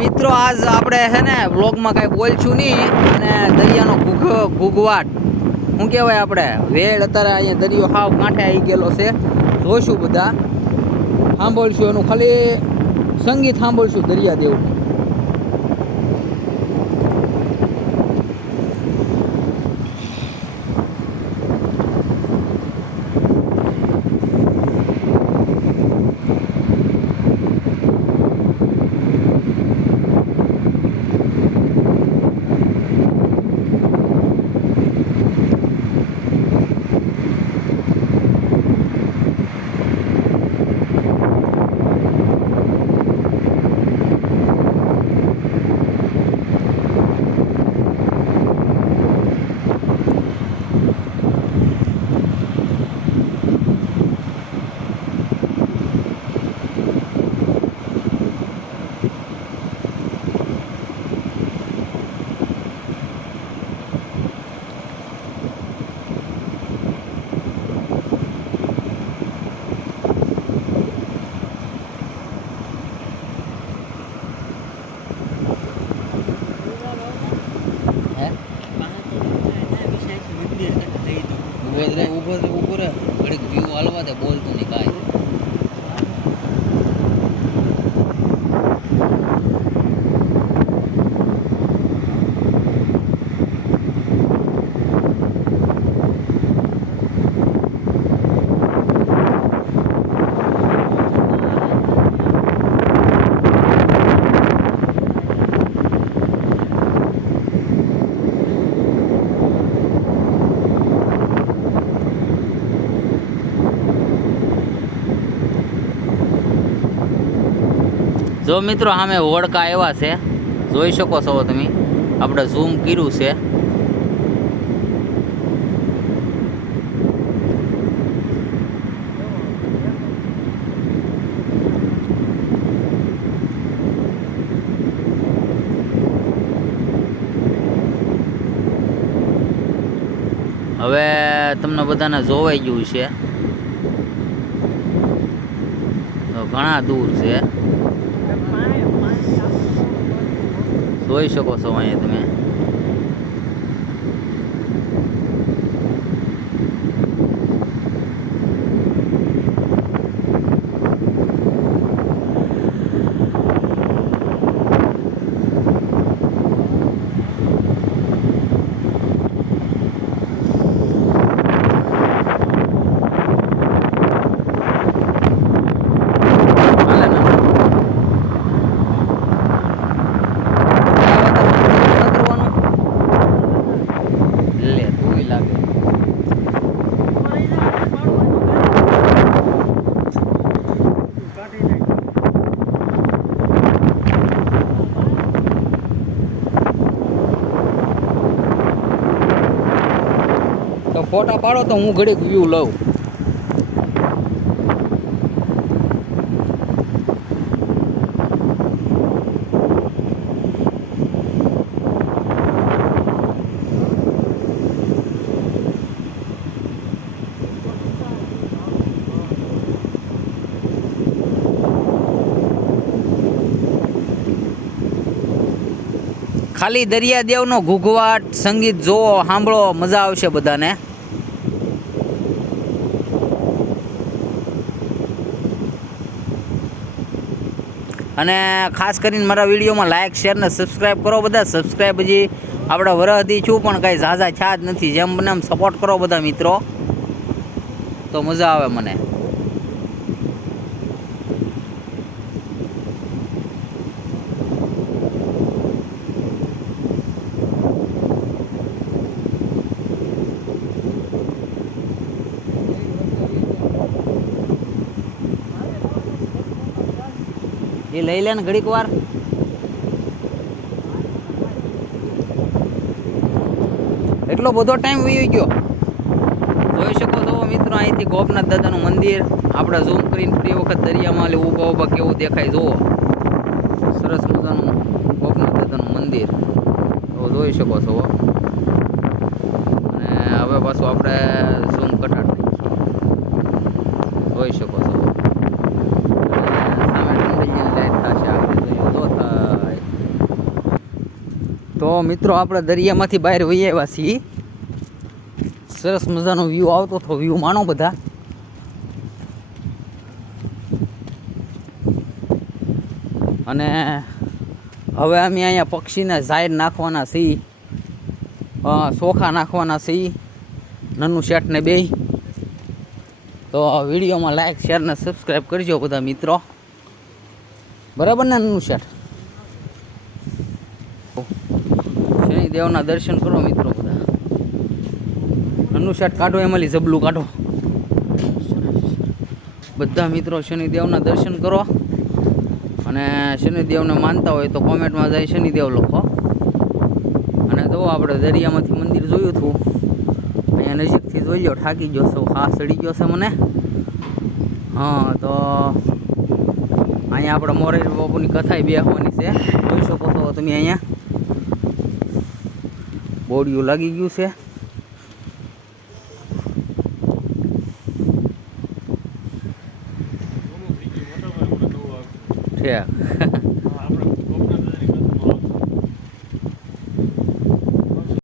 મિત્રો આજ આપણે છે ને વ્લોગમાં કાંઈ બોલશું નહીં અને દરિયાનો ઘૂઘવાટ શું કહેવાય આપણે વેળ અત્યારે અહીંયા દરિયો હાવ કાંઠે આવી ગયેલો છે જોઈશું બધા સાંભળશું એનું ખાલી સંગીત સાંભળશું દરિયાદેવનું. ઉભો રે ઘડીક વ્યૂ હાલવા દે, બોલતું નહીં કાંઈ. જો મિત્રો સામે હોડકા એવા છે, જોઈ શકો છો તમે. આપણે ઝૂમ કર્યું છે. હવે તમને બધાને જોવાઈ ગયું છે, ઘણા દૂર છે. જોઈ શકો છો અહીંયા તમે. ફોટા પાડો તો હું ઘડીક વ્યૂ લઉં. ખાલી દરિયાદેવનો ઘૂઘવાટ સંગીત જોવો, સાંભળો, મજા આવશે બધાને. અને ખાસ કરીને મારા વિડીયોમાં લાઇક શેર ને સબસ્ક્રાઈબ કરો બધા. સબસ્ક્રાઈબ હજી આપણે વરહદી છું પણ કાંઈ ઝાઝા છા જ નથી. જેમ બને એમ સપોર્ટ કરો બધા મિત્રો, તો મજા આવે મને. એ લઈ લે ને ઘડીક વાર. એટલો બધો ટાઈમ વહી ગયો. જોઈ શકો છો મિત્રો, અહીંથી ગોપનાથ દાદાનું મંદિર આપણે ઝૂમ કરીને ફરી વખત દરિયામાં ઊભા ઊભા કેવું દેખાય જુઓ. સરસ મજાનું ગોપનાથ દાદાનું મંદિર તો જોઈ શકો છો. અને હવે પાછું આપણે ઝૂમ કટાડ જોઈ શકો છો. સામે ઠંડી લાઈટ થશે, આપણે જોઈએ તો થાય. તો મિત્રો આપણે દરિયામાંથી બહાર વહી આવ્યા છીએ. સરસ મજાનો વ્યૂ આવતો હતો. વ્યૂ માણો બધા. અને હવે અમે અહીંયા પક્ષીને ઝાયર નાખવાના છીએ, ચોખા નાખવાના છીએ નન્નુ શેઠને બે. તો વિડીયોમાં લાઈક શેર ને સબસ્ક્રાઈબ કરજો બધા મિત્રો, બરાબર ને નન્નુ શેઠ? શનિદેવના દર્શન કરો મિત્રો બધા. નન્નુ શેઠ કાઢો એમાંથી જબલું કાઢો. બધા મિત્રો શનિદેવના દર્શન કરો. અને શનિદેવને માનતા હોય તો કોમેન્ટમાં જાય શનિદેવ લખો. અને જો આપણે દરિયામાંથી મંદિર જોયું હતું, અહીંયા નજીકથી જોઈ લો. થાકી ગયો છો, હા ચડી ગયો છે મને. હા, તો અહીંયા આપણે મોરારી બાપુની કથાએ બેસવાની છે. જોઈ શકો છો તમે અહીંયા બોડિયું લાગી ગયું છે. ઠીક.